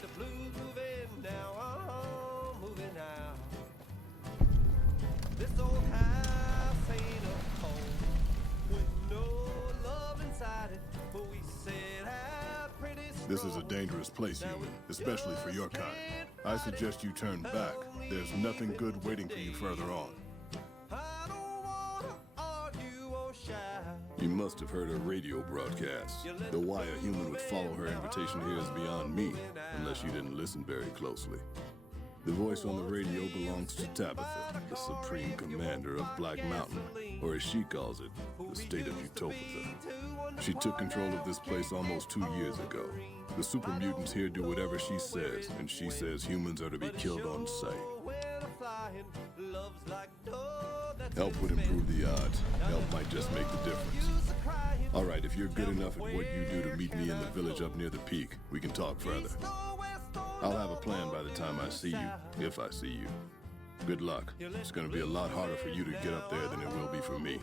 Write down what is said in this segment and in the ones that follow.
the blues moving now, moving now. This old house ain't a home with no love inside it, but we said how pretty strong. This is a dangerous place, human, especially for your kind. I suggest you turn back. There's nothing good waiting for you further on. I don't wanna argue or shout. You must have heard her radio broadcast. The why a human would follow her invitation here is beyond me, unless you didn't listen very closely. The voice on the radio belongs to Tabitha, the supreme commander of Black Mountain, or as she calls it, the state of Utopia. She took control of this place almost 2 years ago. The Super Mutants here do whatever she says, and she says humans are to be killed on sight. Help would improve the odds. Help might just make the difference. All right, if you're good enough at what you do to meet me in the village up near the peak, we can talk further. I'll have a plan by the time I see you, if I see you. Good luck. It's gonna be a lot harder for you to get up there than it will be for me.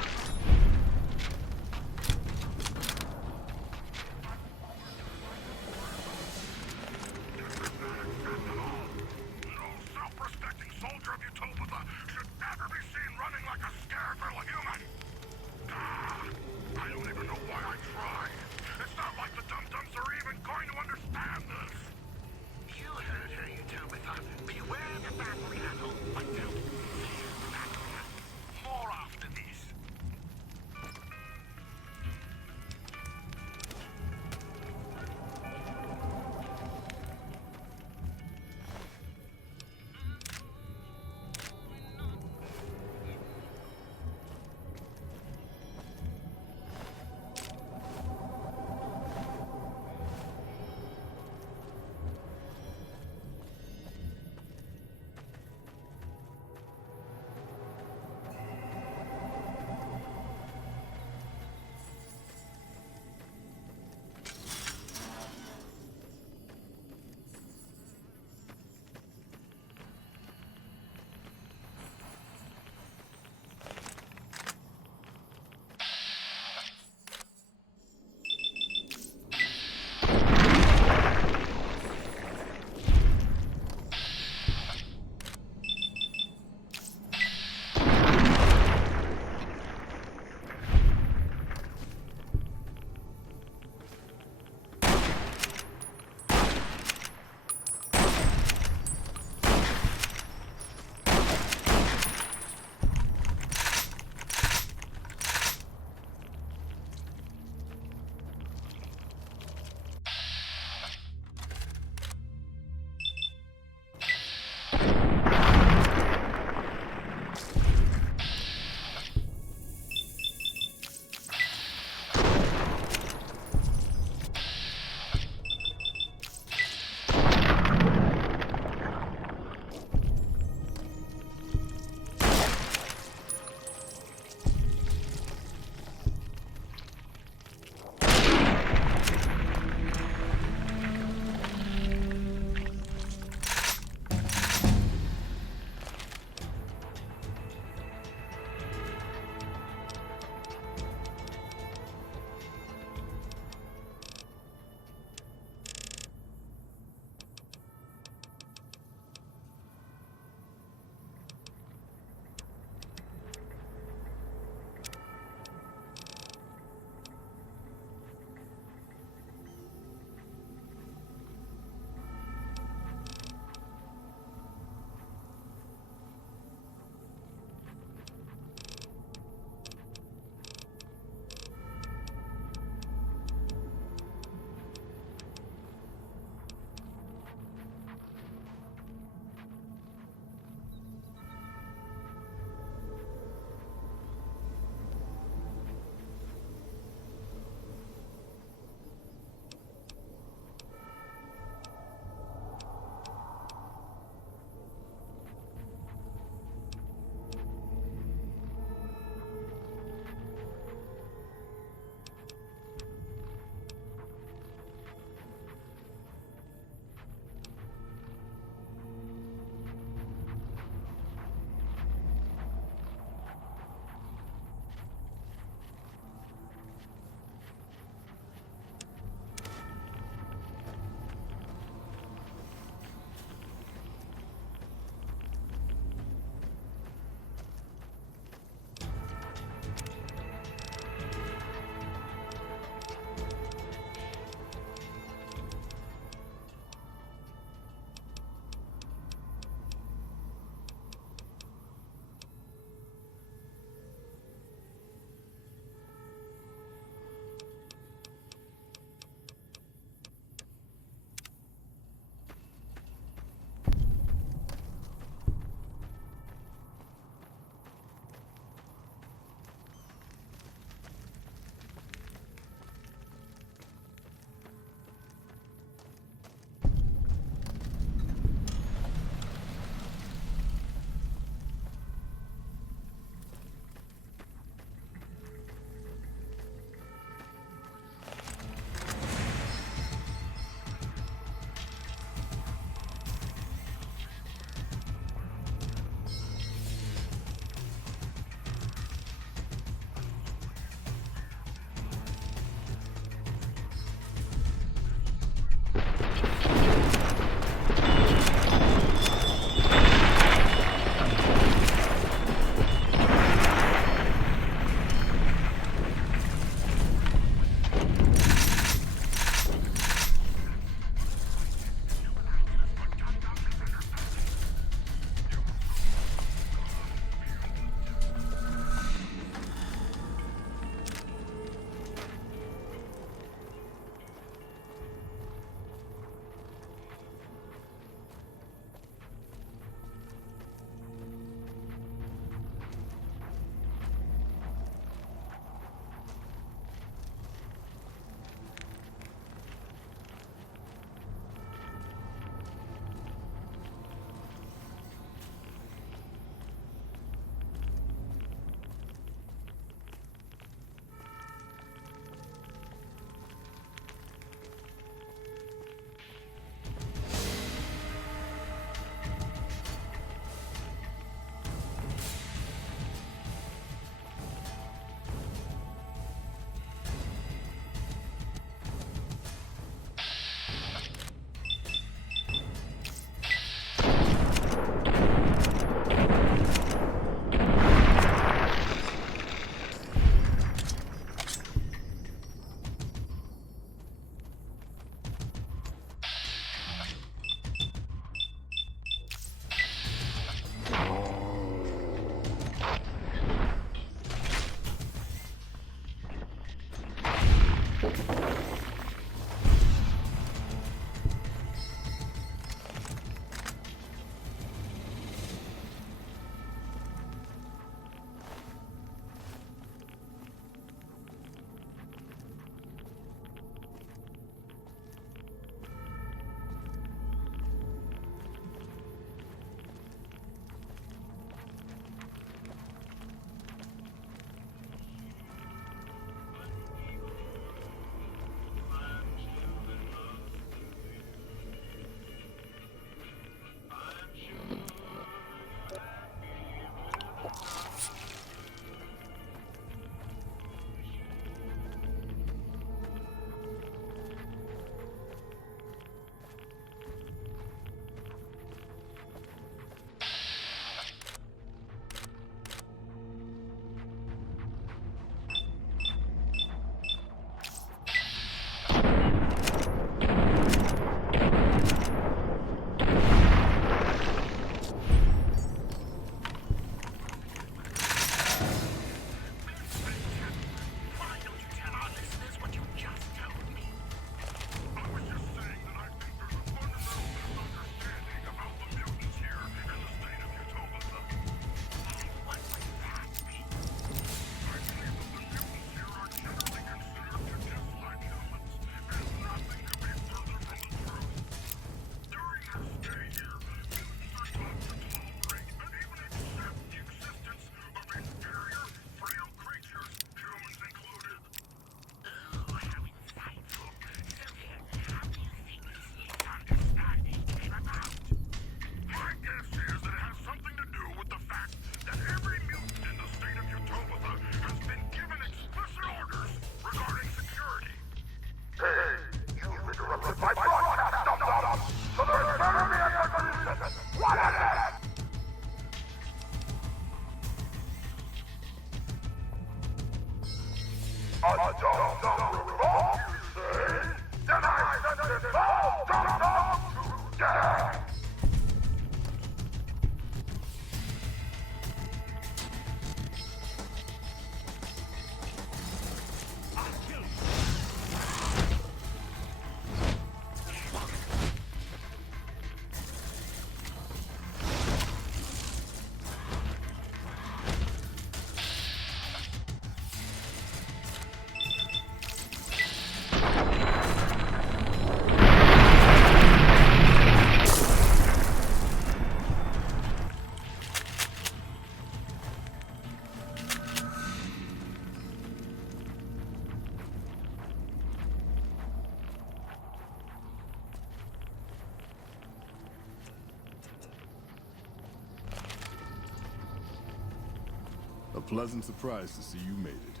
A pleasant surprise to see you made it.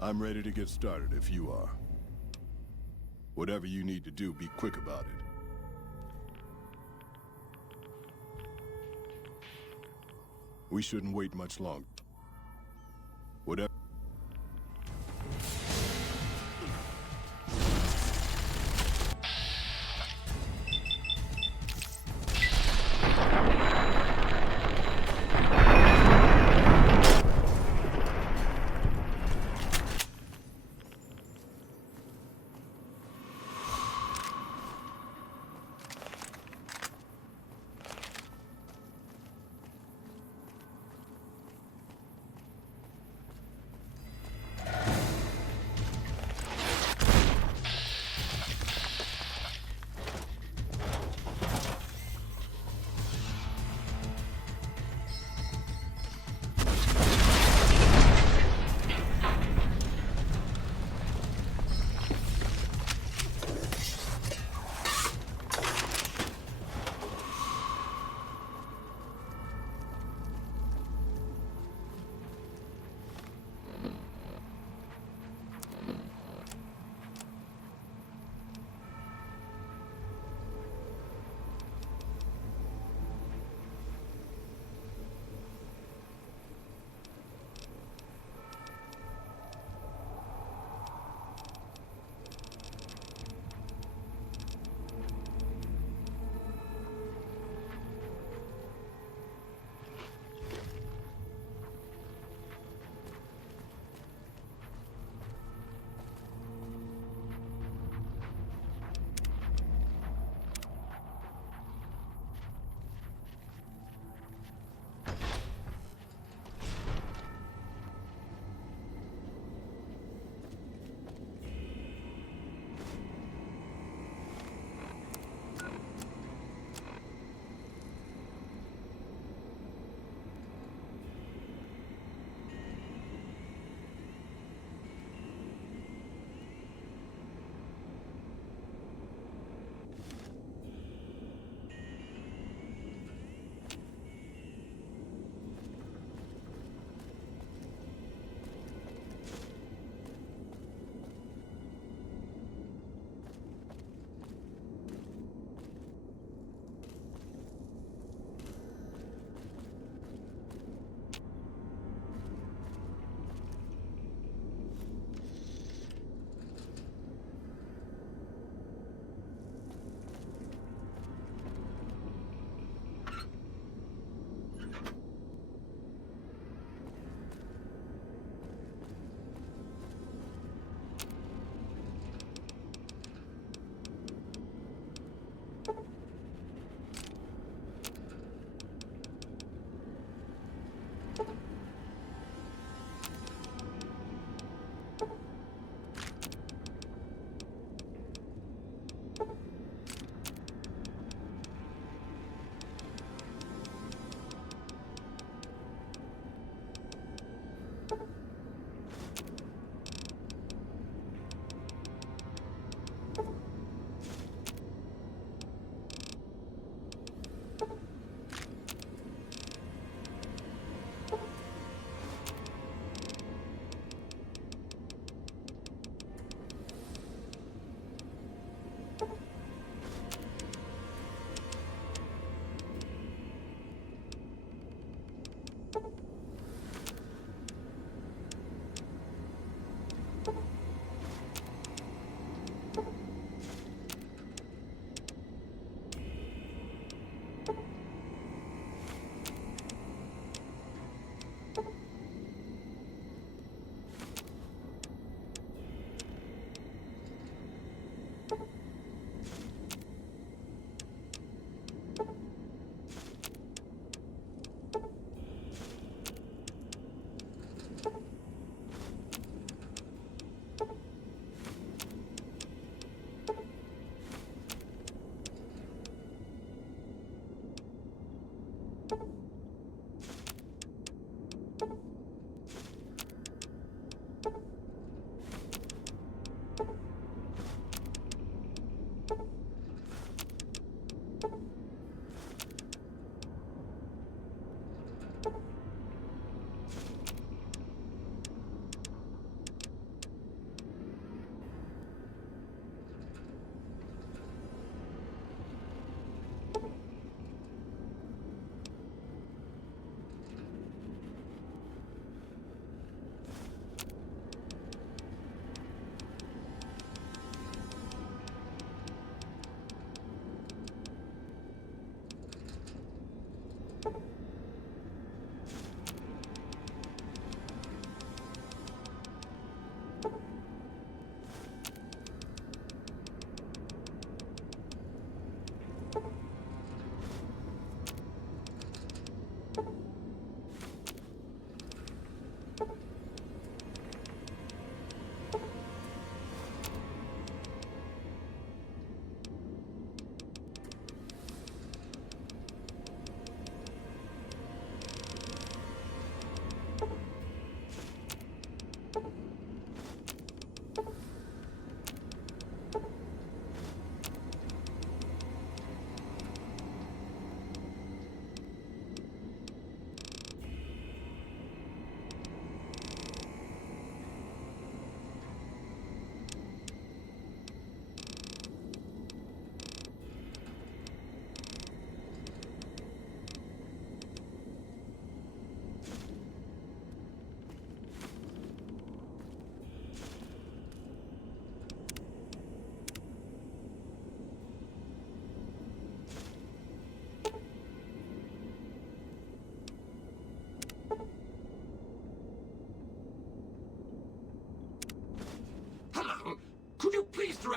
I'm ready to get started if you are. Whatever you need to do, be quick about it. We shouldn't wait much longer. Whatever.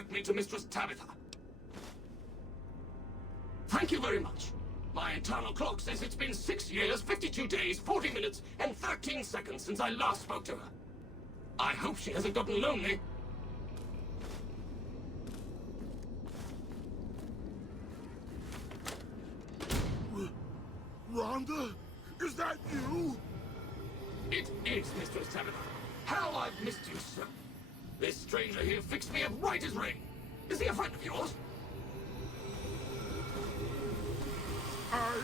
direct me to Mistress Tabitha. Thank you very much. My internal clock says it's been 6 years, 52 days, 40 minutes, and 13 seconds since I last spoke to her. I hope she hasn't gotten lonely. Rhonda? Is that you? It is, Mistress Tabitha. How I've missed you, sir. This stranger here fixed me up right as rain. Is he a friend of yours? I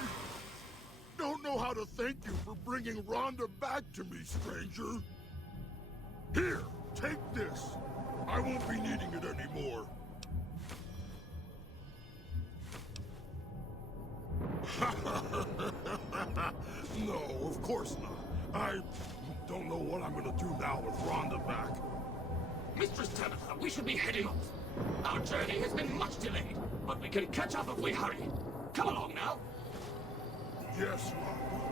don't know how to thank you for bringing Rhonda back to me, stranger. Here, take this. I won't be needing it anymore. No, of course not. I don't know what I'm gonna do now with Rhonda back. Mistress Tabitha, we should be heading off. Our journey has been much delayed, but we can catch up if we hurry. Come along now. Yes, Rhonda.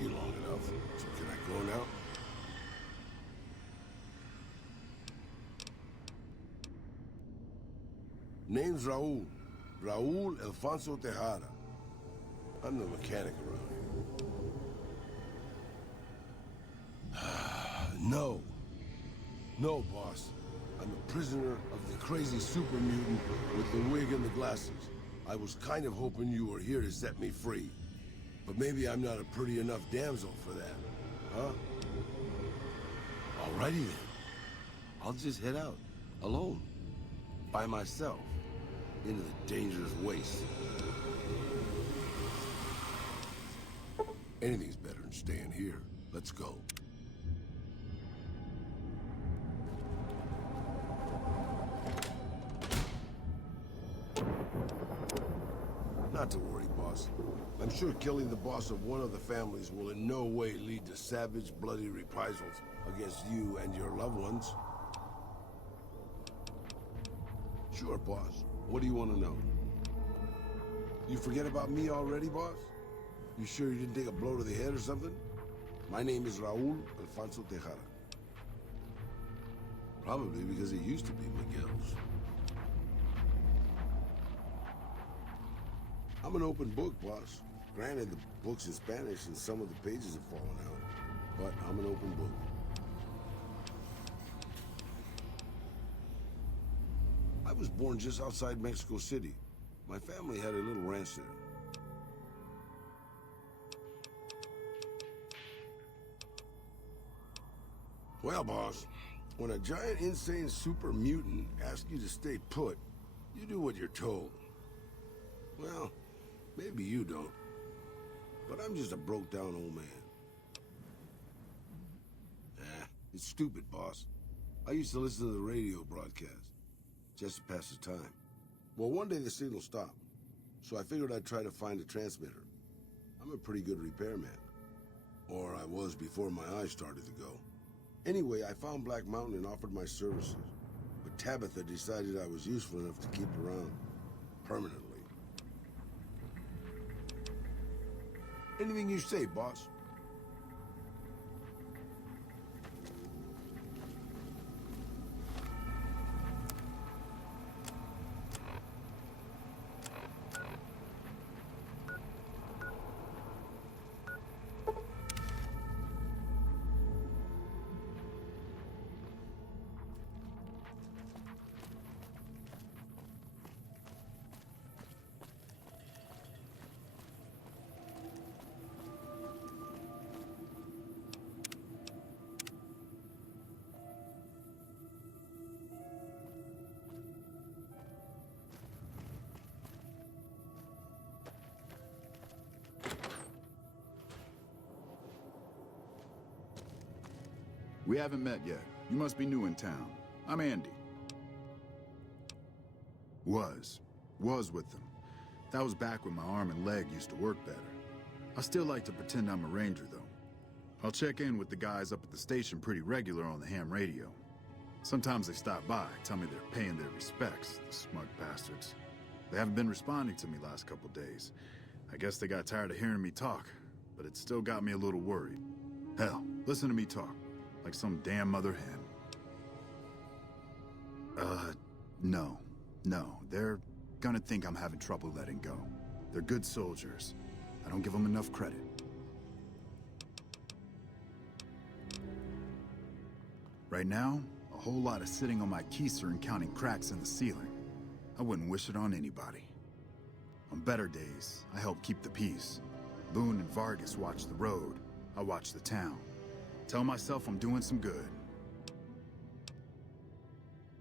you long enough. So can I go now? Name's Raul. Raul Alphonse Tejada. I'm the mechanic around here. No. No, boss. I'm a prisoner of the crazy super mutant with the wig and the glasses. I was kind of hoping you were here to set me free. But maybe I'm not a pretty enough damsel for that. Huh? Alrighty then. I'll just head out. Alone. By myself. Into the dangerous waste. Anything's better than staying here. Let's go. Not to worry, boss. I'm sure killing the boss of one of the families will in no way lead to savage, bloody reprisals against you and your loved ones. Sure, boss. What do you want to know? You forget about me already, boss? You sure you didn't take a blow to the head or something? My name is Raul Alphonse Tejada. Probably because it used to be Miguel's. I'm an open book, boss. Granted, the book's in Spanish and some of the pages have fallen out, but I'm an open book. I was born just outside Mexico City. My family had a little ranch there. Well, boss, when a giant, insane super mutant asks you to stay put, you do what you're told. Well, maybe you don't. But I'm just a broke-down old man. It's stupid, boss. I used to listen to the radio broadcast, just to pass the time. Well, one day the signal stopped, so I figured I'd try to find a transmitter. I'm a pretty good repairman. Or I was before my eyes started to go. Anyway, I found Black Mountain and offered my services. But Tabitha decided I was useful enough to keep around. Permanently. Anything you say, boss. We haven't met yet. You must be new in town. I'm Andy. Was with them. That was back when my arm and leg used to work better. I still like to pretend I'm a ranger, though. I'll check in with the guys up at the station pretty regular on the ham radio. Sometimes they stop by, tell me they're paying their respects, the smug bastards. They haven't been responding to me last couple days. I guess they got tired of hearing me talk, but it still got me a little worried. Hell, listen to me talk. Like some damn mother hen. No. They're gonna think I'm having trouble letting go. They're good soldiers. I don't give them enough credit. Right now, a whole lot of sitting on my keister and counting cracks in the ceiling. I wouldn't wish it on anybody. On better days, I help keep the peace. Boone and Vargas watch the road. I watch the town. Tell myself I'm doing some good.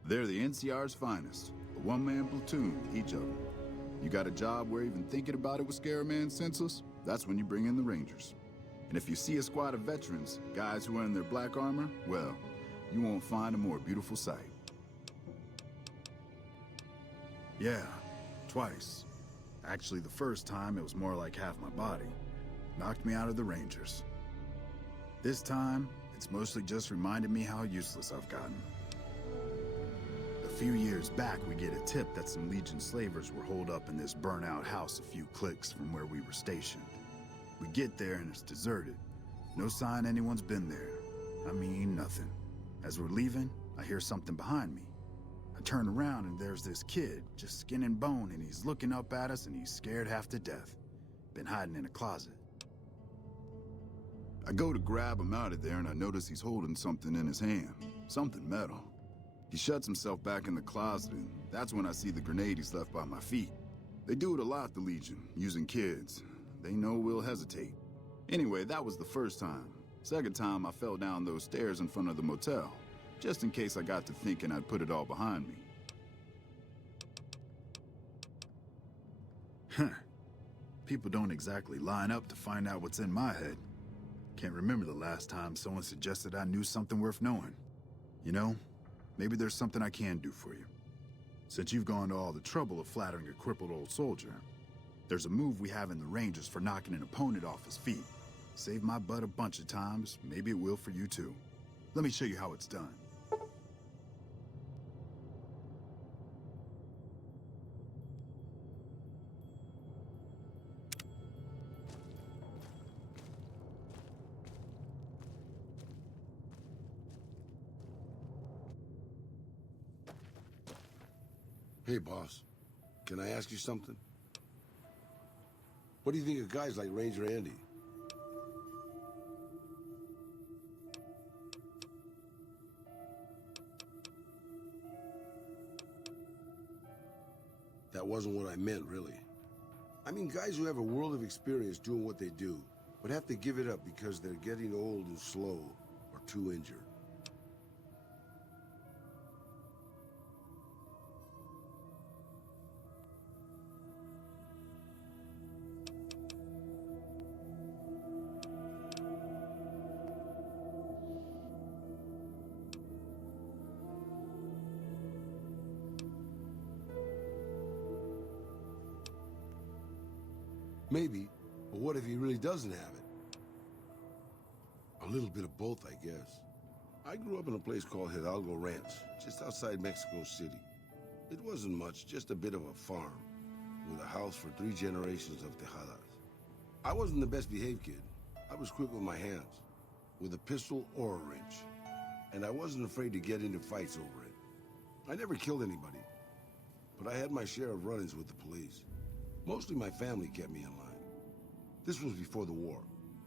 They're the NCR's finest, a one-man platoon, each of them. You got a job where even thinking about it would scare a man senseless? That's when you bring in the Rangers. And if you see a squad of veterans, guys who are in their black armor, well, you won't find a more beautiful sight. Yeah, twice. Actually, the first time it was more like half my body. Knocked me out of the Rangers. This time, it's mostly just reminded me how useless I've gotten. A few years back, we get a tip that some Legion slavers were holed up in this burnt-out house a few clicks from where we were stationed. We get there and it's deserted, No sign anyone's been there. I mean, nothing. As we're leaving, I hear something behind me. I turn around and there's this kid, just skin and bone, and he's looking up at us and he's scared half to death. Been hiding in a closet. I go to grab him out of there and I notice he's holding something in his hand. Something metal. He shuts himself back in the closet and that's when I see the grenade he's left by my feet. They do it a lot, the Legion, using kids. They know we'll hesitate. Anyway, that was the first time. Second time, I fell down those stairs in front of the motel, just in case I got to thinking I'd put it all behind me. Huh. People don't exactly line up to find out what's in my head. Can't remember the last time someone suggested I knew something worth knowing. You know, maybe there's something I can do for you. Since you've gone to all the trouble of flattering a crippled old soldier, there's a move we have in the Rangers for knocking an opponent off his feet. Saved my butt a bunch of times, maybe it will for you too. Let me show you how it's done. Hey, boss. Can I ask you something? What do you think of guys like Ranger Andy? That wasn't what I meant, really. I mean guys who have a world of experience doing what they do, but have to give it up because they're getting old and slow or too injured. Maybe, but what if he really doesn't have it? A little bit of both, I guess. I grew up in a place called Hidalgo Ranch, just outside Mexico City. It wasn't much, just a bit of a farm, with a house for 3 generations of Tejadas. I wasn't the best behaved kid. I was quick with my hands, with a pistol or a wrench. And I wasn't afraid to get into fights over it. I never killed anybody, but I had my share of run-ins with the police. Mostly my family kept me in line. This was before the war.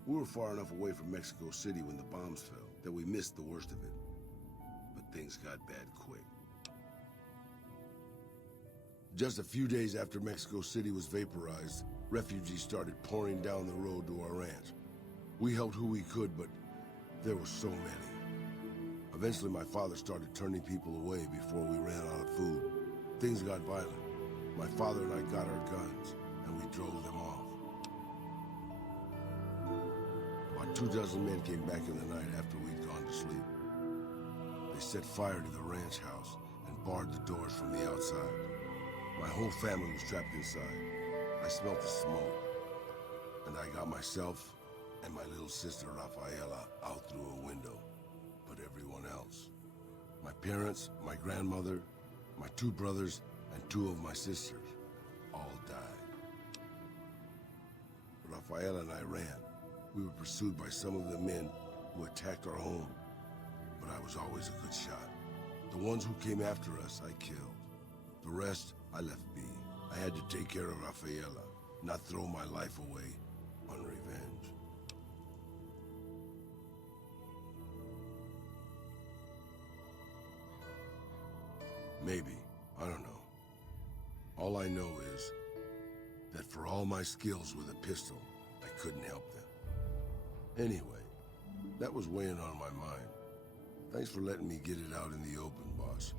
We were far enough away from Mexico City when the bombs fell that we missed the worst of it. But things got bad quick. Just a few days after Mexico City was vaporized, refugees started pouring down the road to our ranch. We helped who we could, but there were so many. Eventually my father started turning people away before we ran out of food. Things got violent. My father and I got our guns, and we drove them off. About 24 men came back in the night after we'd gone to sleep. They set fire to the ranch house and barred the doors from the outside. My whole family was trapped inside. I smelt the smoke, and I got myself and my little sister Rafaela out through a window, but everyone else. My parents, my grandmother, my 2 brothers, and 2 of my sisters all died. Rafaela and I ran. We were pursued by some of the men who attacked our home, but I was always a good shot. The ones who came after us, I killed. The rest, I left be. I had to take care of Rafaela, not throw my life away on revenge. Maybe. I don't know. All I know is that for all my skills with a pistol, I couldn't help them. Anyway, that was weighing on my mind. Thanks for letting me get it out in the open, boss.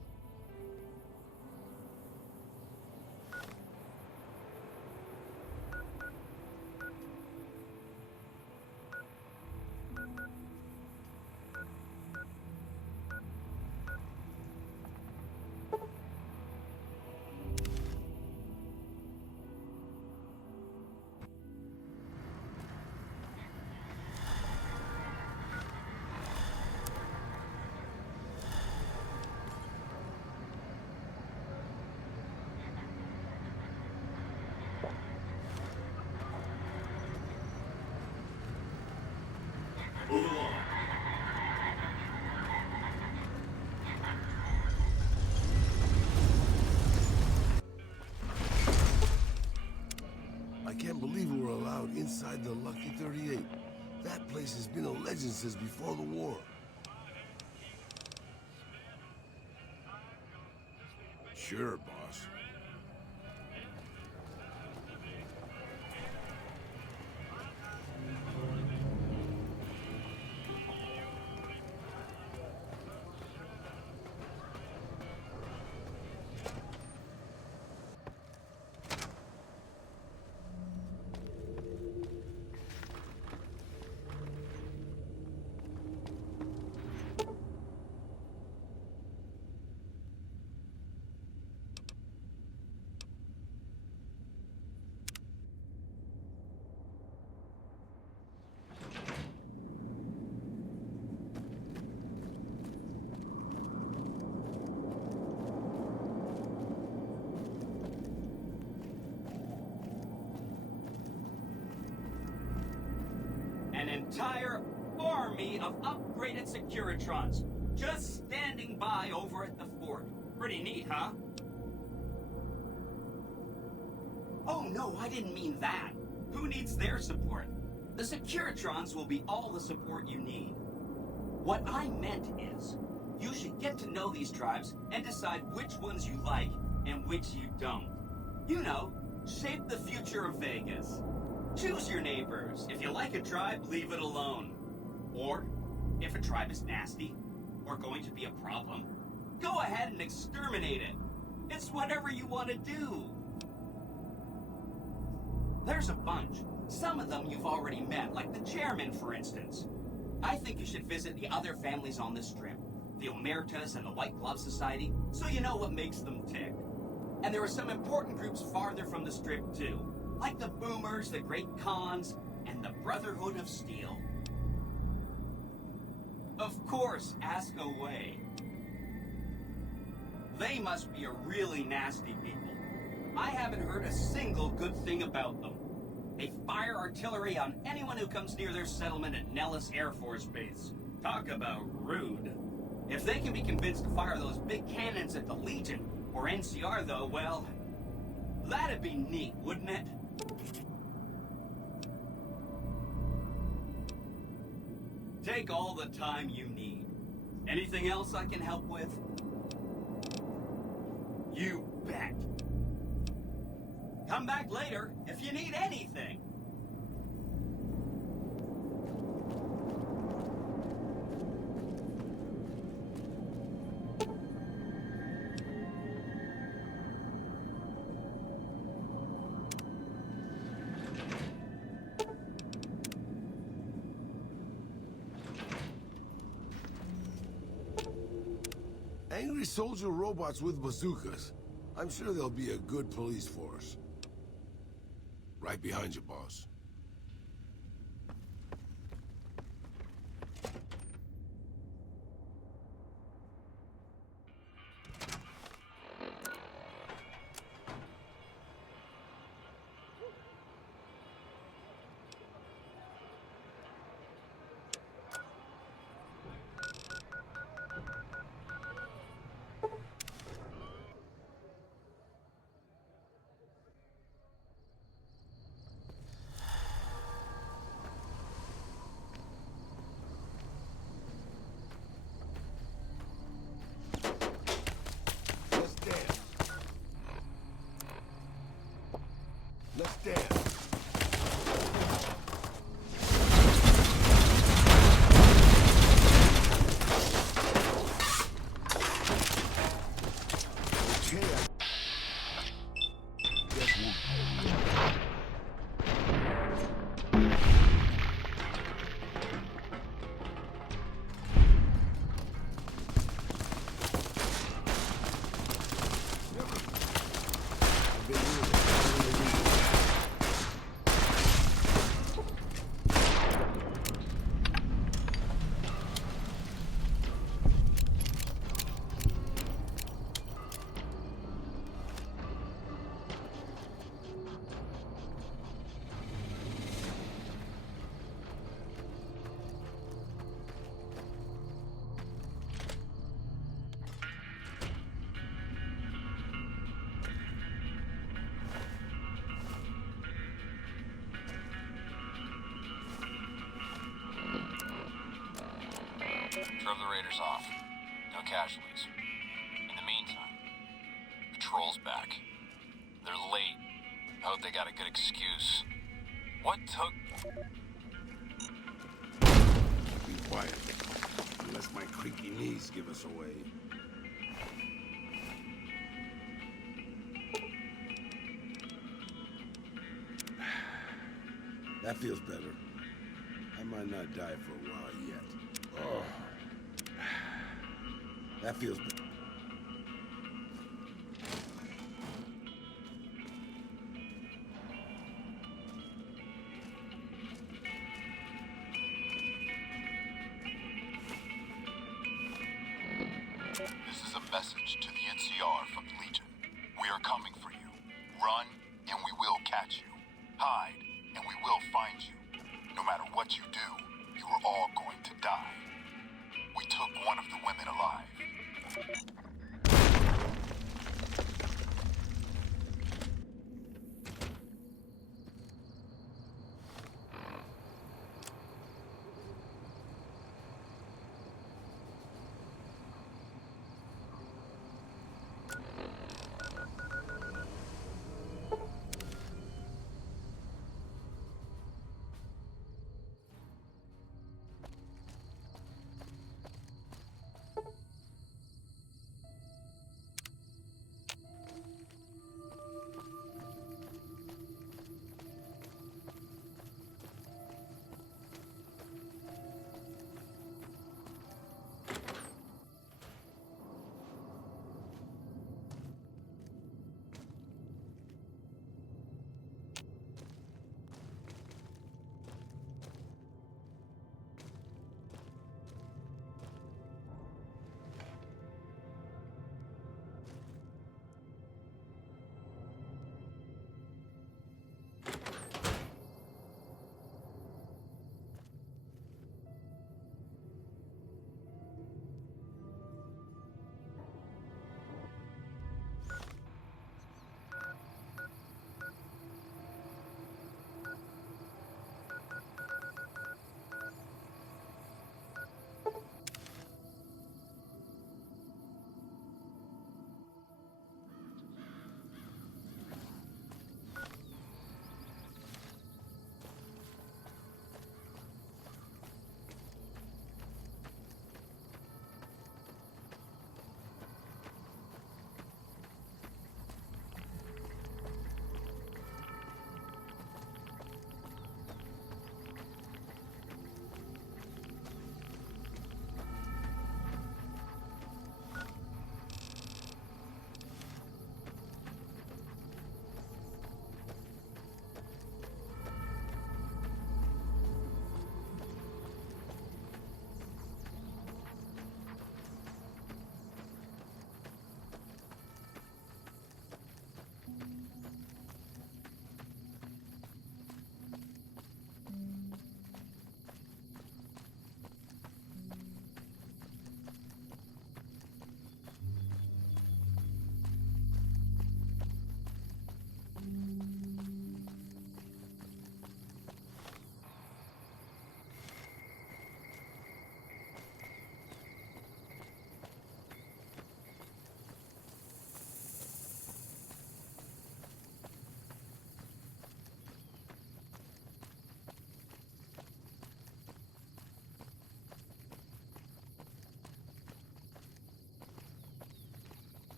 I can't believe we were allowed inside the Lucky 38. That place has been a legend since before the war. Sure, boss. An entire army of upgraded Securitrons just standing by over at the fort. Pretty neat, huh? Oh no, I didn't mean that. Who needs their support? The Securitrons will be all the support you need. What I meant is, you should get to know these tribes and decide which ones you like and which you don't. You know, shape the future of Vegas. Choose your neighbors. If you like a tribe, leave it alone. Or, if a tribe is nasty, or going to be a problem, go ahead and exterminate it. It's whatever you want to do. There's a bunch. Some of them you've already met, like the chairman, for instance. I think you should visit the other families on the Strip, the Omertas and the White Glove Society, so you know what makes them tick. And there are some important groups farther from the Strip, too. Like the Boomers, the Great Khans, and the Brotherhood of Steel. Of course, ask away. They must be a really nasty people. I haven't heard a single good thing about them. They fire artillery on anyone who comes near their settlement at Nellis Air Force Base. Talk about rude. If they can be convinced to fire those big cannons at the Legion, or NCR though, well, that'd be neat, wouldn't it? Take all the time you need. Anything else I can help with? You bet. Come back later if you need anything. Angry soldier robots with bazookas. I'm sure they'll be a good police force. Right behind you, boss. Let's dance. Drove the raiders off. No casualties. In the meantime, patrol's back. They're late. I hope they got a good excuse. What took... Be quiet. Unless my creaky knees give us away. That feels better. I might not die for a while yet. Oh. That feels better. This is a message to the NCR from the Legion. We are coming for you. Run, and we will catch you. Hide, and we will find you. No matter what you do, you are all going to die. We took one of the women alive.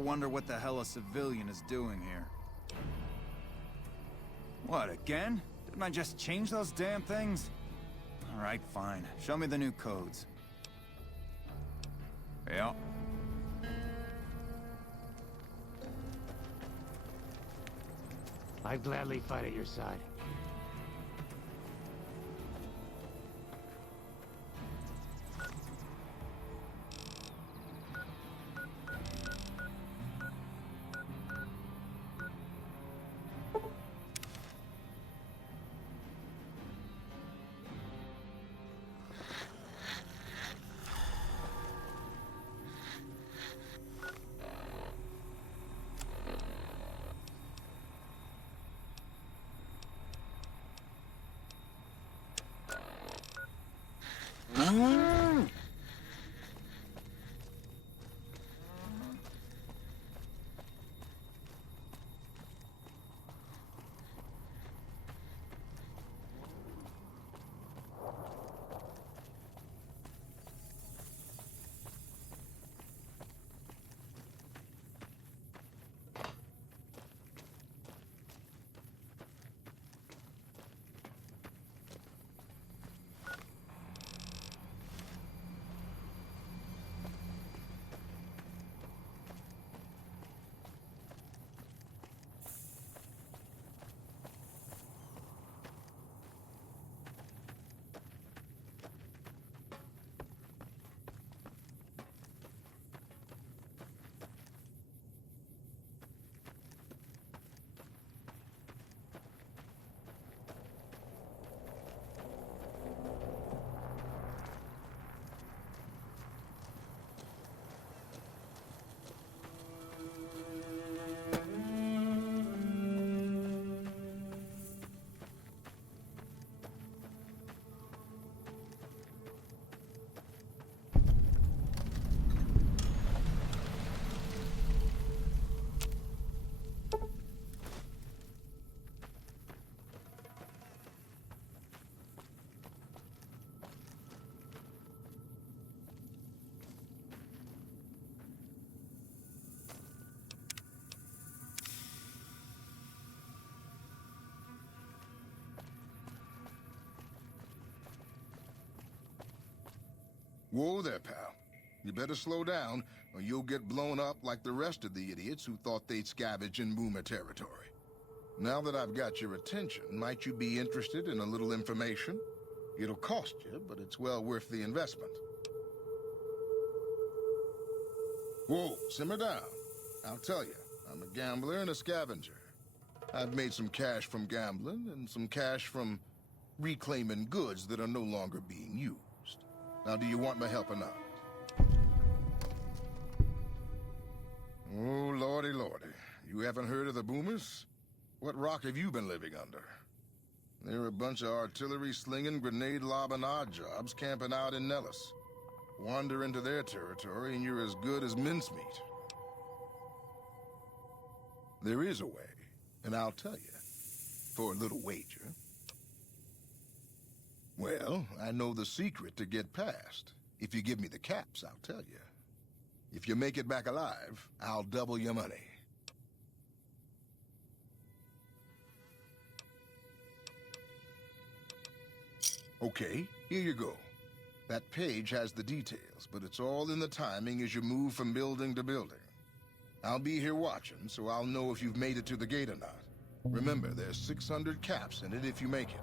wonder what the hell a civilian is doing here. What, again? Didn't I just change those damn things? Alright, fine. Show me the new codes. Yeah. I'd gladly fight at your side. Whoa there, pal. You better slow down, or you'll get blown up like the rest of the idiots who thought they'd scavenge in Boomer territory. Now that I've got your attention, might you be interested in a little information? It'll cost you, but it's well worth the investment. Whoa, simmer down. I'll tell you, I'm a gambler and a scavenger. I've made some cash from gambling and some cash from reclaiming goods that are no longer being used. Now, do you want my help or not? Oh, lordy, lordy. You haven't heard of the Boomers? What rock have you been living under? They're a bunch of artillery-slinging, grenade-lobbing odd jobs camping out in Nellis. Wander into their territory and you're as good as mincemeat. There is a way, and I'll tell you, for a little wager. Well, I know the secret to get past. If you give me the caps, I'll tell you. If you make it back alive, I'll double your money. Okay, here you go. That page has the details, but it's all in the timing as you move from building to building. I'll be here watching, so I'll know if you've made it to the gate or not. Remember, there's 600 caps in it if you make it.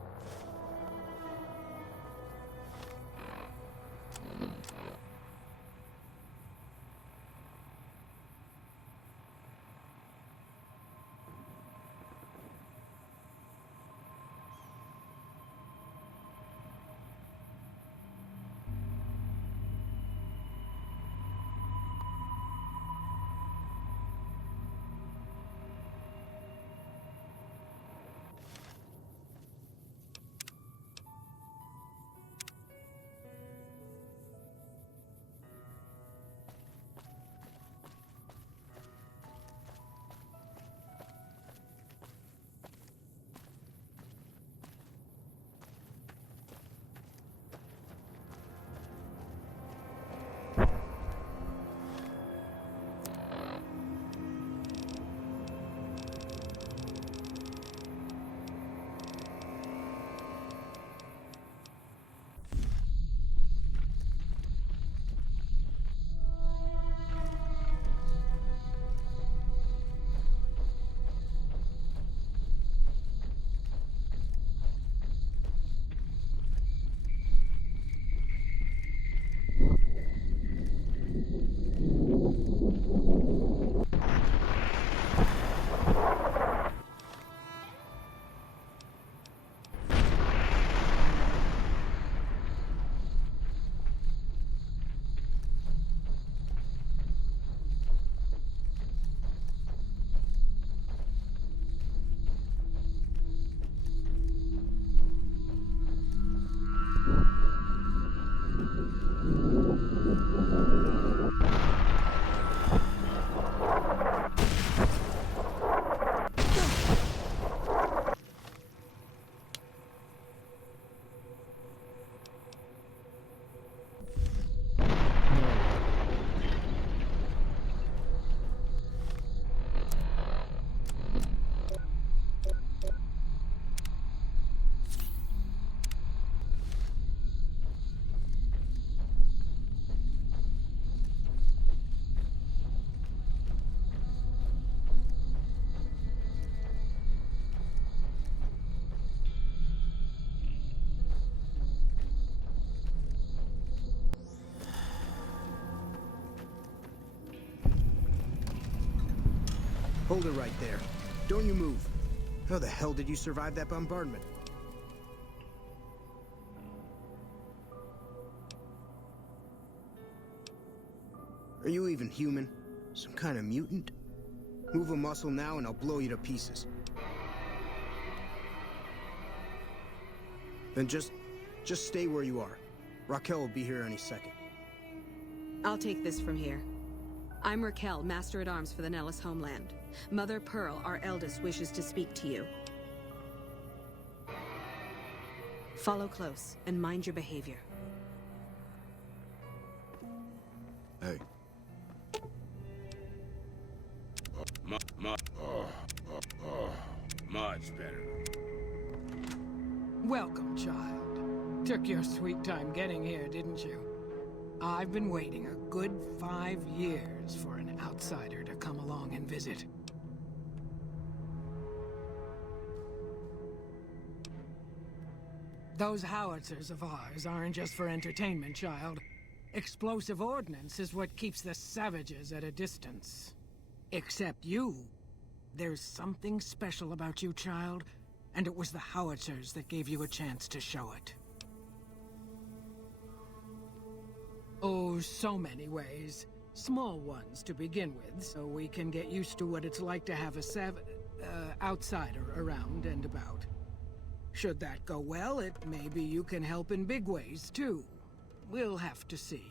Hold it right there. Don't you move. How the hell did you survive that bombardment? Are you even human? Some kind of mutant? Move a muscle now and I'll blow you to pieces. Then just stay where you are. Raquel will be here any second. I'll take this from here. I'm Raquel, Master-at-Arms for the Nellis homeland. Mother Pearl, our eldest, wishes to speak to you. Follow close and mind your behavior. Hey. Much better. Welcome, child. Took your sweet time getting here, didn't you? I've been waiting a good 5 years for an outsider to come along and visit. Those howitzers of ours aren't just for entertainment, child. Explosive ordnance is what keeps the savages at a distance. Except you. There's something special about you, child, and it was the howitzers that gave you a chance to show it. Oh, so many ways. Small ones to begin with, so we can get used to what it's like to have a outsider around and about. Should that go well, maybe you can help in big ways, too. We'll have to see.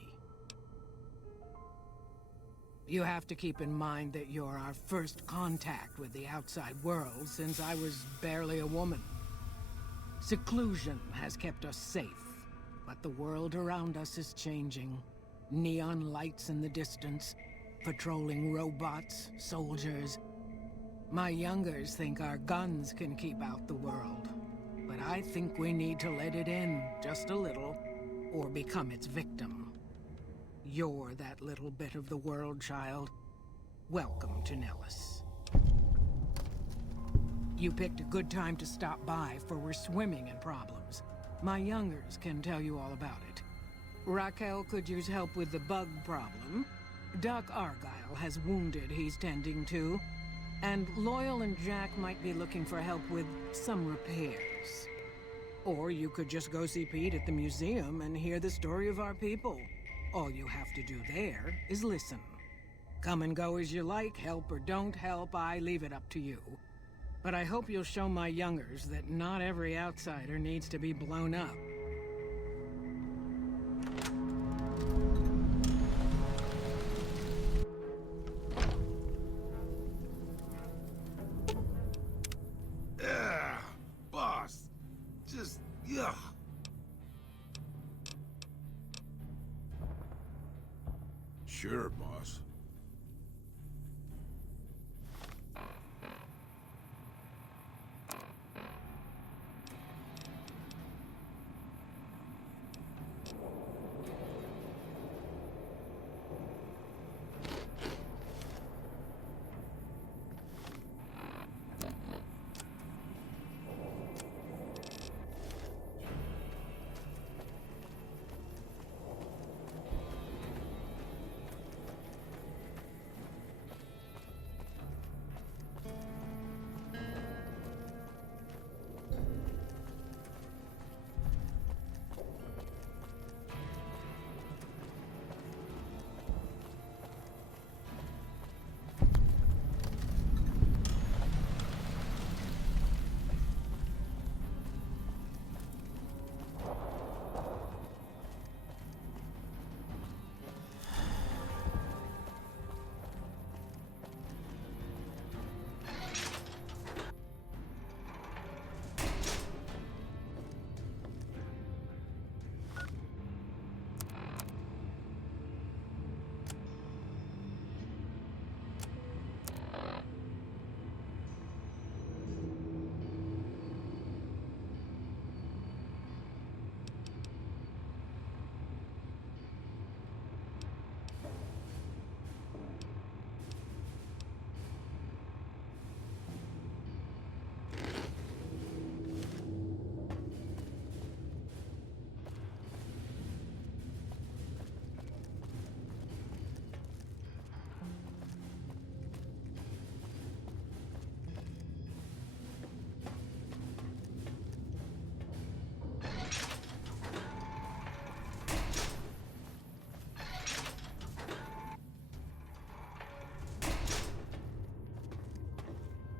You have to keep in mind that you're our first contact with the outside world since I was barely a woman. Seclusion has kept us safe, but the world around us is changing. Neon lights in the distance, patrolling robots, soldiers. My youngers think our guns can keep out the world, but I think we need to let it in just a little, or become its victim. You're that little bit of the world, child. Welcome to Nellis. You picked a good time to stop by, for we're swimming in problems. My youngers can tell you all about it. Raquel could use help with the bug problem. Doc Argyle has wounded he's tending to. And Loyal and Jack might be looking for help with some repairs. Or you could just go see Pete at the museum and hear the story of our people. All you have to do there is listen. Come and go as you like, help or don't help, I leave it up to you. But I hope you'll show my youngers that not every outsider needs to be blown up. Boss. Just, yeah. Sure, boss.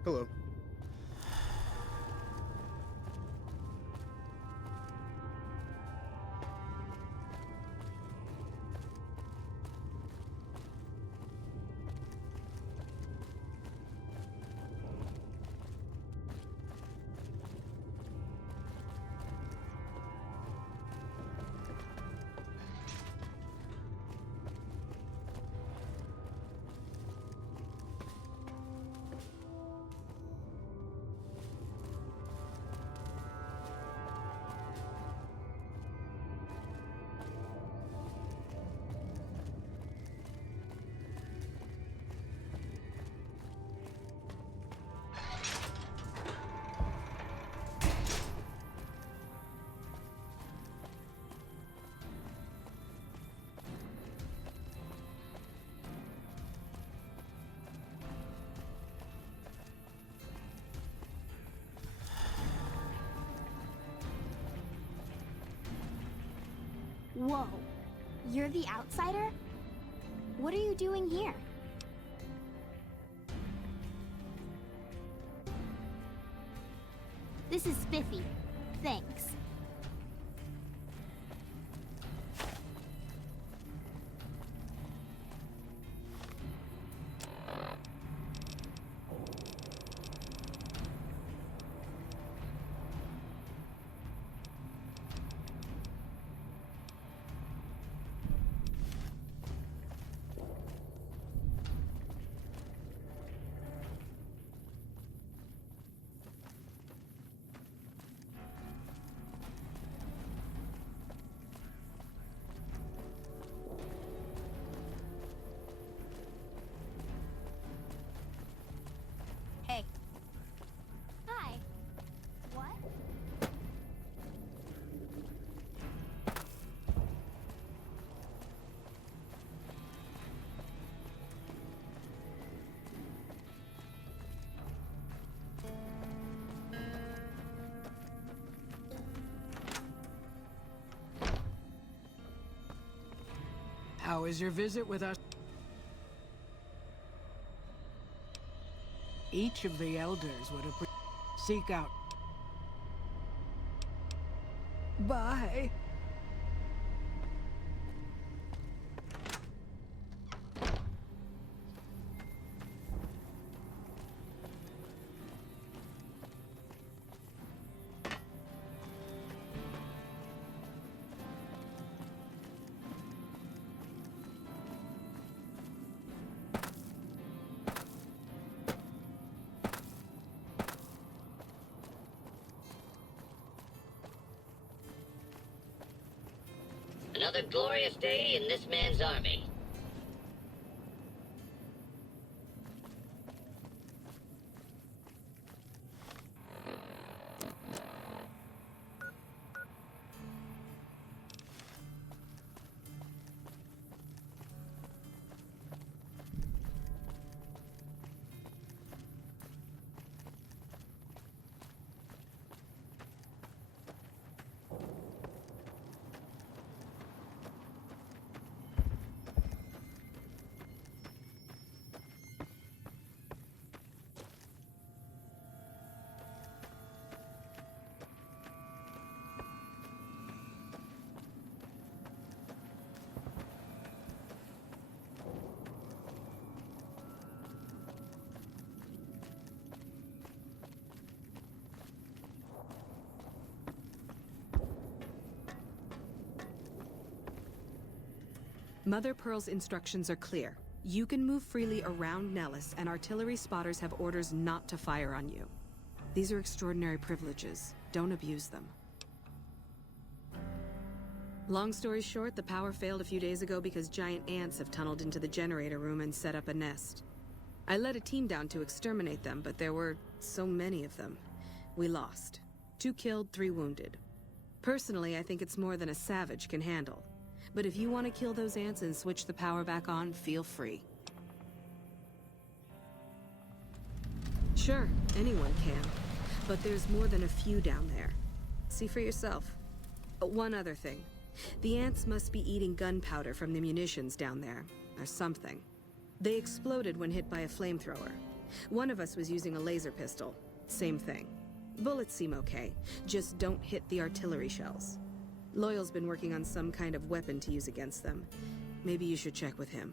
Hello. Whoa. You're the outsider? What are you doing here? This is spiffy. Thanks. Hey. Hi. What? How is your visit with us? Each of the elders would seek out. Bye. Another glorious day in this man's army. Mother Pearl's instructions are clear. You can move freely around Nellis, and artillery spotters have orders not to fire on you. These are extraordinary privileges. Don't abuse them. Long story short, the power failed a few days ago because giant ants have tunneled into the generator room and set up a nest. I led a team down to exterminate them, but there were so many of them. We lost. 2 killed, 3 wounded. Personally, I think it's more than a savage can handle. But if you want to kill those ants and switch the power back on, feel free. Sure, anyone can. But there's more than a few down there. See for yourself. One other thing. The ants must be eating gunpowder from the munitions down there, or something. They exploded when hit by a flamethrower. One of us was using a laser pistol. Same thing. Bullets seem okay. Just don't hit the artillery shells. Loyal's been working on some kind of weapon to use against them. Maybe you should check with him.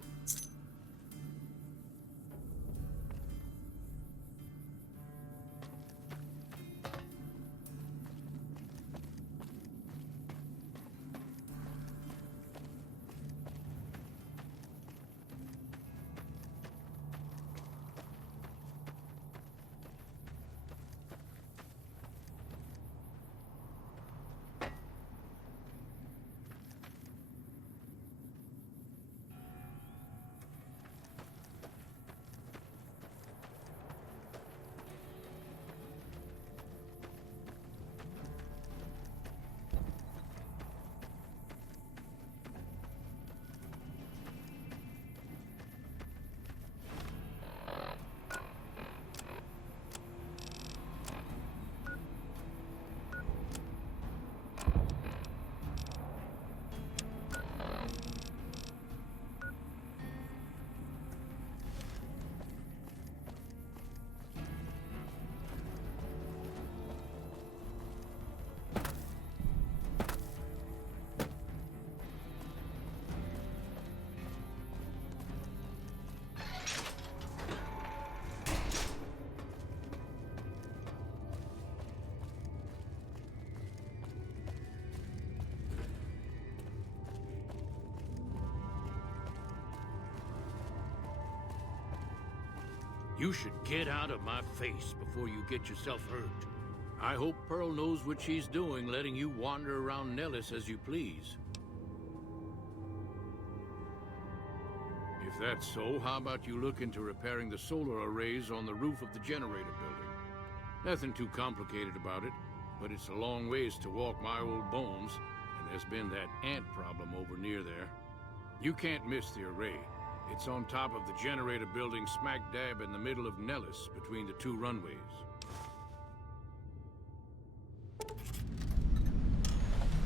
You should get out of my face before you get yourself hurt. I hope Pearl knows what she's doing, letting you wander around Nellis as you please. If that's so, how about you look into repairing the solar arrays on the roof of the generator building? Nothing too complicated about it, but it's a long ways to walk my old bones, and there's been that ant problem over near there. You can't miss the array. It's on top of the generator building smack dab in the middle of Nellis, between the two runways.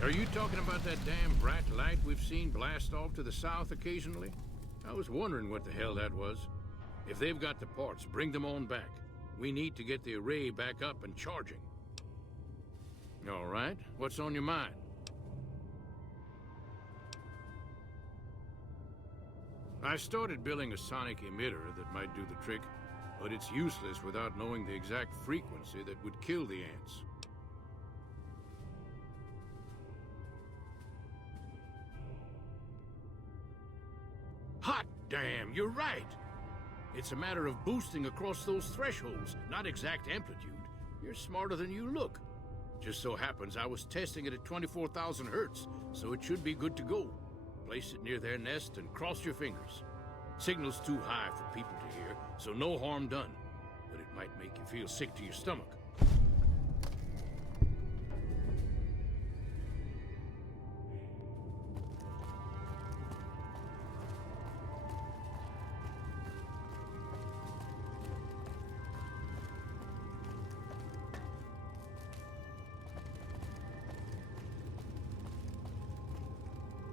Are you talking about that damn bright light we've seen blast off to the south occasionally? I was wondering what the hell that was. If they've got the parts, bring them on back. We need to get the array back up and charging. All right, what's on your mind? I started building a sonic emitter that might do the trick, but it's useless without knowing the exact frequency that would kill the ants. Hot damn, you're right! It's a matter of boosting across those thresholds, not exact amplitude. You're smarter than you look. Just so happens I was testing it at 24,000 hertz, so it should be good to go. Place it near their nest and cross your fingers. Signal's too high for people to hear, so no harm done. But it might make you feel sick to your stomach.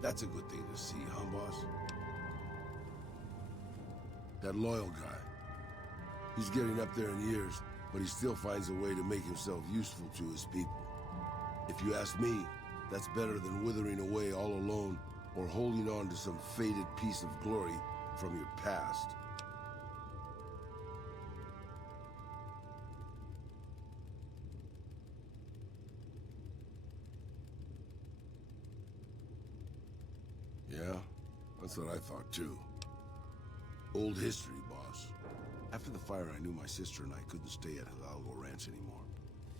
That's a good thing to see, huh, boss? That Loyal guy. He's getting up there in years, but he still finds a way to make himself useful to his people. If you ask me, that's better than withering away all alone or holding on to some faded piece of glory from your past. Yeah, that's what I thought too. Old history, boss. After the fire, I knew my sister and I couldn't stay at Hidalgo Ranch anymore.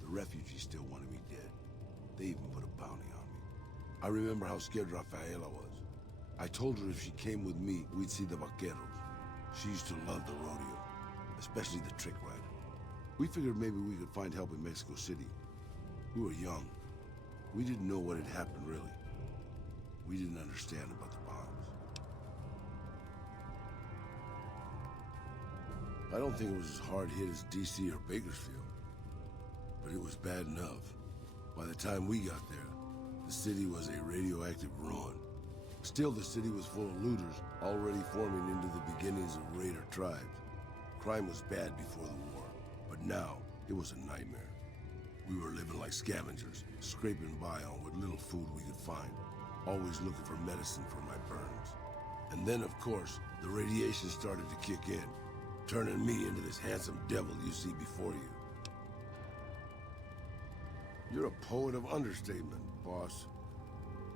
The refugees still wanted me dead. They even put a bounty on me. I remember how scared Rafaela was. I told her if she came with me, we'd see the vaqueros. She used to love the rodeo, especially the trick rider. We figured maybe we could find help in Mexico City. We were young. We didn't know what had happened, really. We didn't understand about the bombs. I don't think it was as hard hit as DC or Bakersfield, but it was bad enough. By the time we got there, the city was a radioactive ruin. Still, the city was full of looters, already forming into the beginnings of raider tribes. Crime was bad before the war, but now it was a nightmare. We were living like scavengers, scraping by on what little food we could find, always looking for medicine for my burns. And then, of course, the radiation started to kick in, turning me into this handsome devil you see before you. You're a poet of understatement, boss.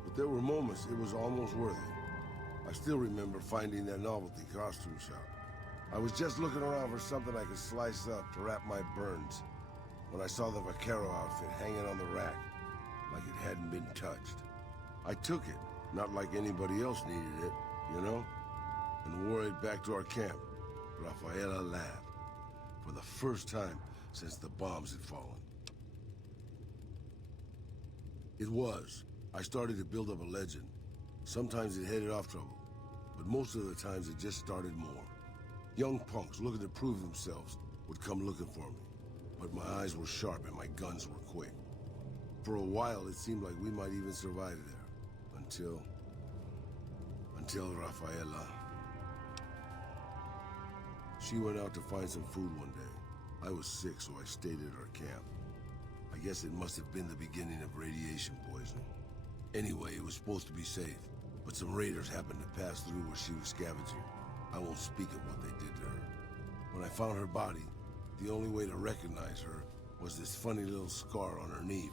But there were moments it was almost worth it. I still remember finding that novelty costume shop. I was just looking around for something I could slice up to wrap my burns when I saw the vaquero outfit hanging on the rack, like it hadn't been touched. I took it, not like anybody else needed it, you know? And wore it back to our camp. Rafaela laughed, for the first time since the bombs had fallen. It was. I started to build up a legend. Sometimes it headed off trouble, but most of the times it just started more. Young punks looking to prove themselves would come looking for me, but my eyes were sharp and my guns were quick. For a while, it seemed like we might even survive there, until Rafaela. She went out to find some food one day. I was sick, so I stayed at our camp. I guess it must have been the beginning of radiation poisoning. Anyway, it was supposed to be safe, but some raiders happened to pass through where she was scavenging. I won't speak of what they did to her. When I found her body, the only way to recognize her was this funny little scar on her knee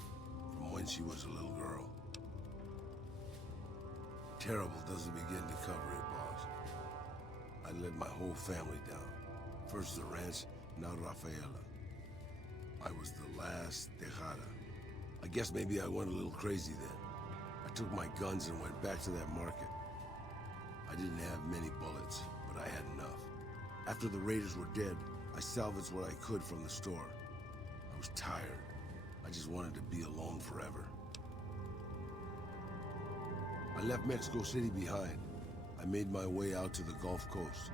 from when she was a little girl. Terrible doesn't begin to cover it, boss. I let my whole family down. First the ranch, now Rafaela. I was the last Tejada. I guess maybe I went a little crazy then. I took my guns and went back to that market. I didn't have many bullets, but I had enough. After the raiders were dead, I salvaged what I could from the store. I was tired. I just wanted to be alone forever. I left Mexico City behind. I made my way out to the Gulf Coast.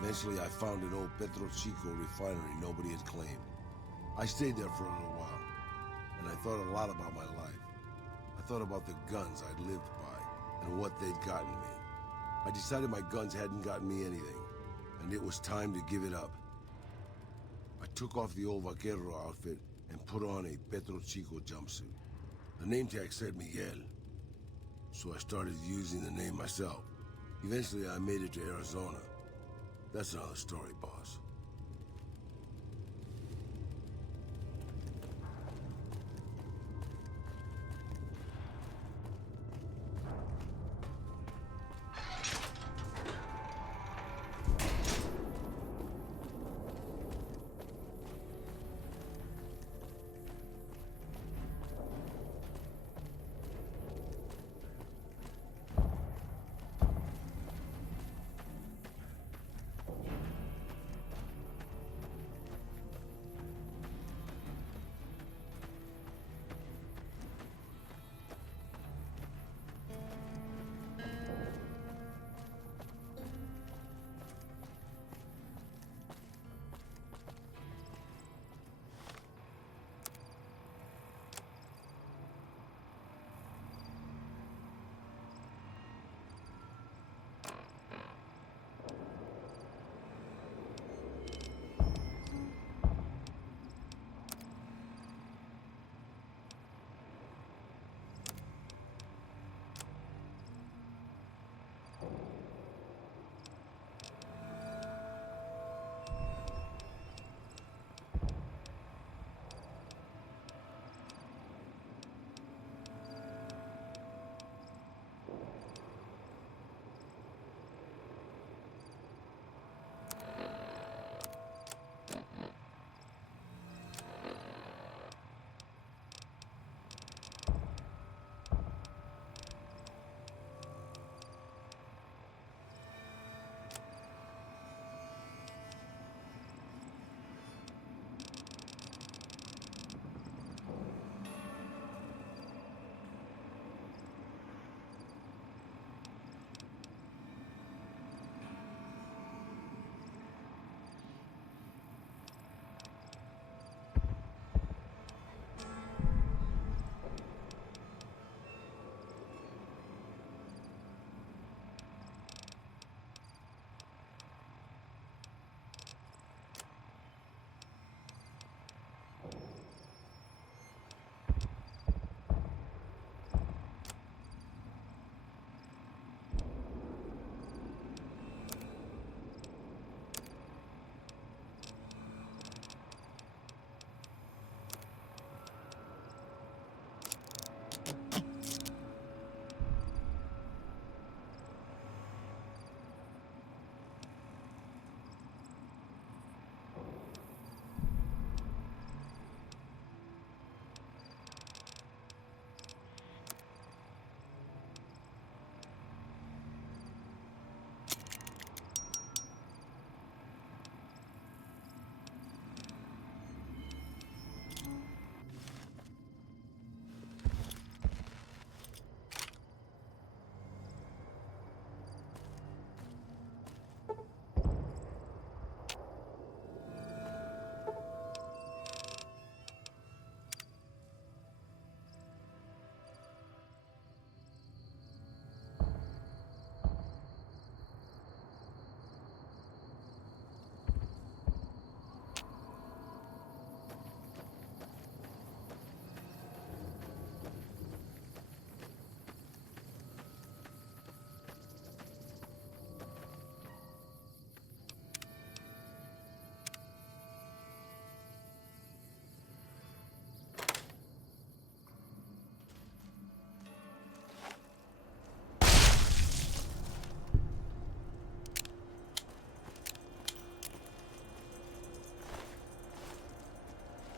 Eventually, I found an old Petro Chico refinery nobody had claimed. I stayed there for a little while, and I thought a lot about my life. I thought about the guns I'd lived by and what they'd gotten me. I decided my guns hadn't gotten me anything, and it was time to give it up. I took off the old vaquero outfit and put on a Petro Chico jumpsuit. The name tag said Miguel, so I started using the name myself. Eventually, I made it to Arizona. That's another story, boss.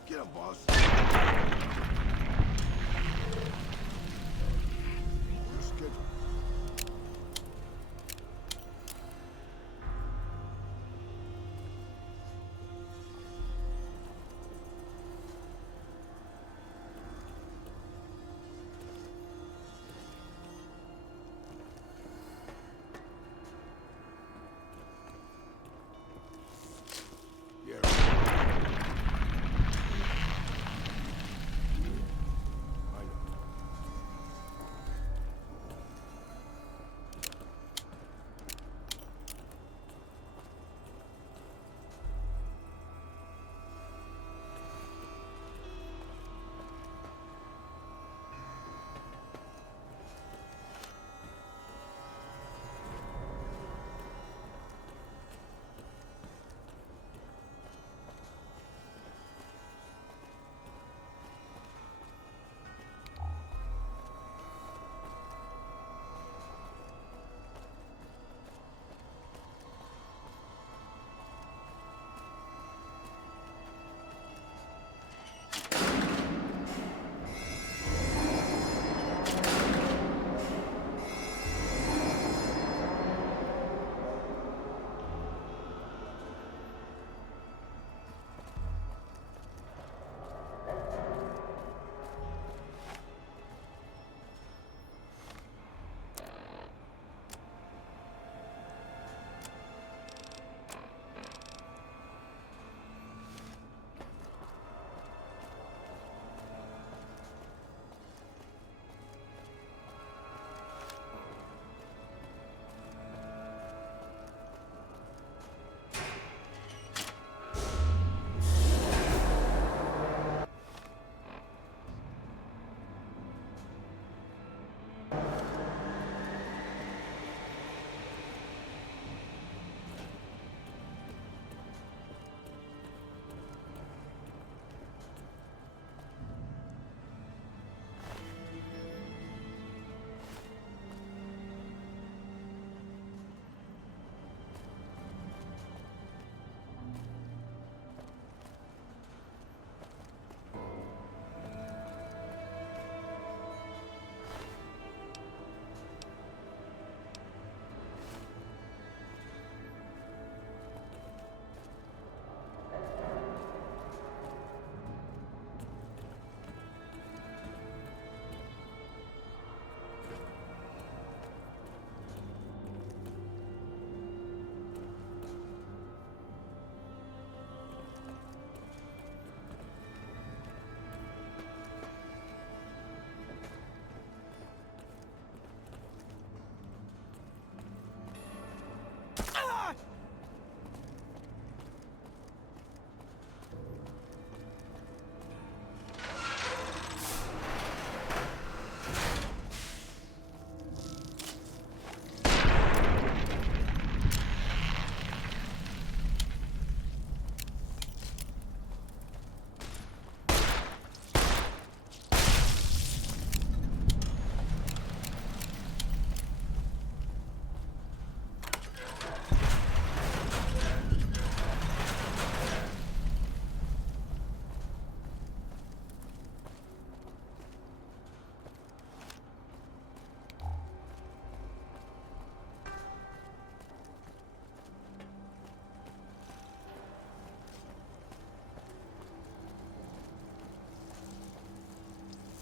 Get him, boss. Your schedule.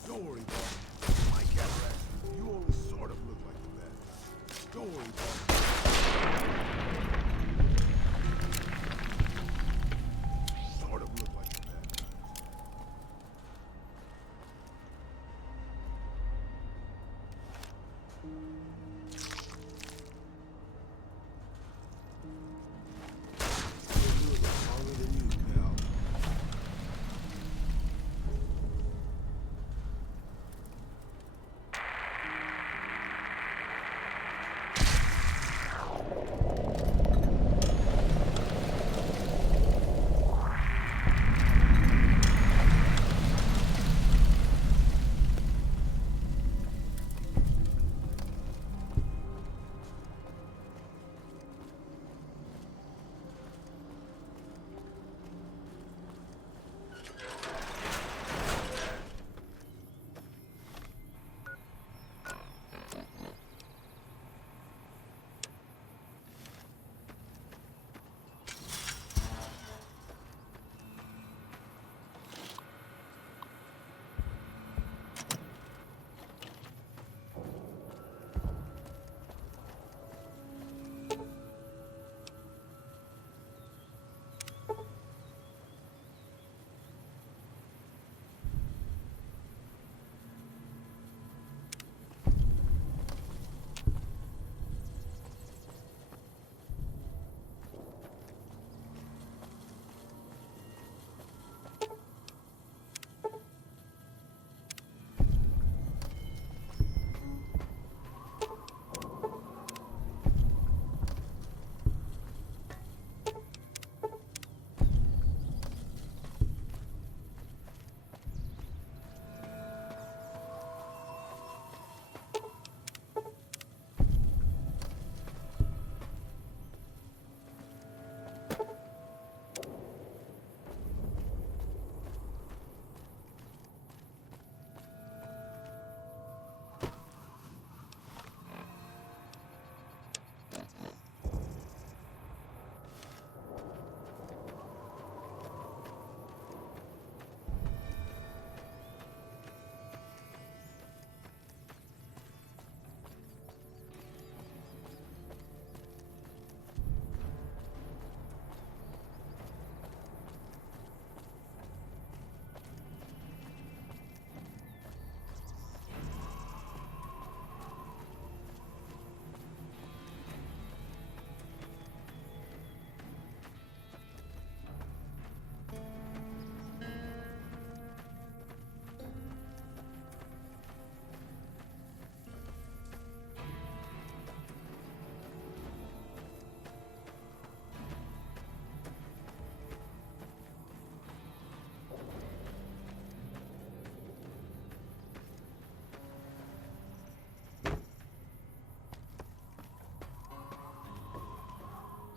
Don't worry, boss. My cataract. You only sort of look like the bad guy. Don't worry, boss. Sort of look like the bad guys. Been doing this longer than you, pal.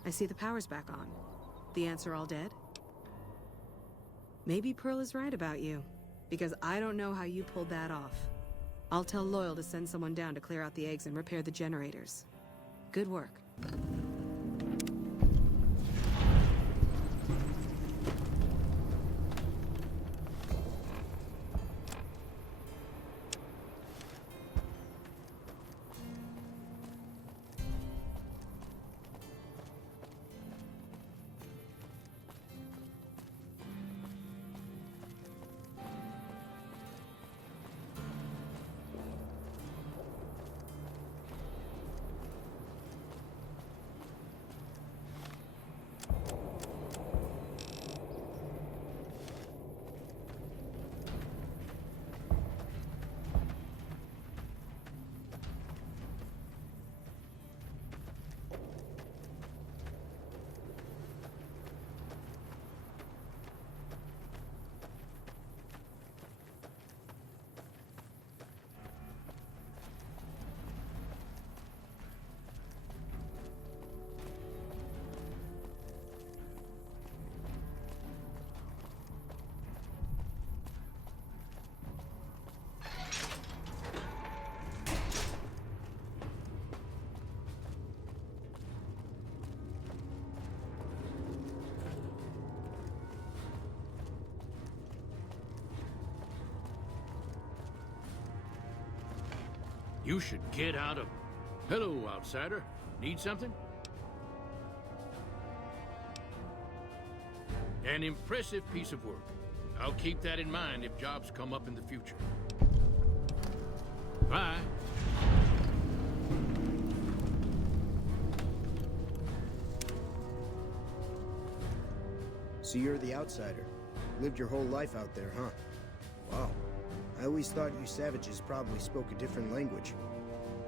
I see the power's back on. The ants are all dead? Maybe Pearl is right about you, because I don't know how you pulled that off. I'll tell Loyal to send someone down to clear out the eggs and repair the generators. Good work. You should get out of... Hello, outsider. Need something? An impressive piece of work. I'll keep that in mind if jobs come up in the future. Bye. So you're the outsider. Lived your whole life out there, huh? Wow. I always thought you savages probably spoke a different language.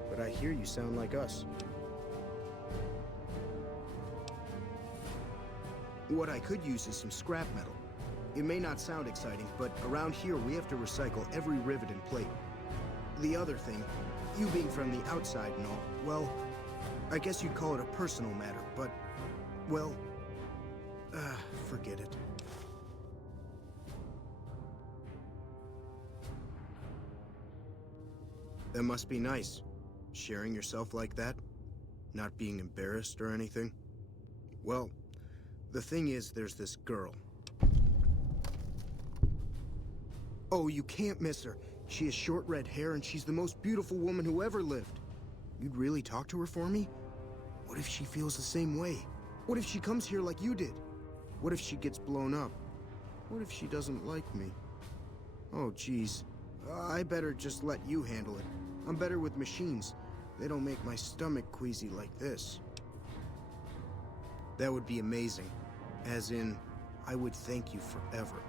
But I hear you sound like us. What I could use is some scrap metal. It may not sound exciting, but around here we have to recycle every rivet and plate. The other thing, you being from the outside and all, well, I guess you'd call it a personal matter, but, well, forget it. That must be nice, sharing yourself like that, not being embarrassed or anything. Well, the thing is, there's this girl. Oh, you can't miss her. She has short red hair and she's the most beautiful woman who ever lived. You'd really talk to her for me? What if she feels the same way? What if she comes here like you did? What if she gets blown up? What if she doesn't like me? Oh, geez. I better just let you handle it. I'm better with machines. They don't make my stomach queasy like this. That would be amazing. As in, I would thank you forever.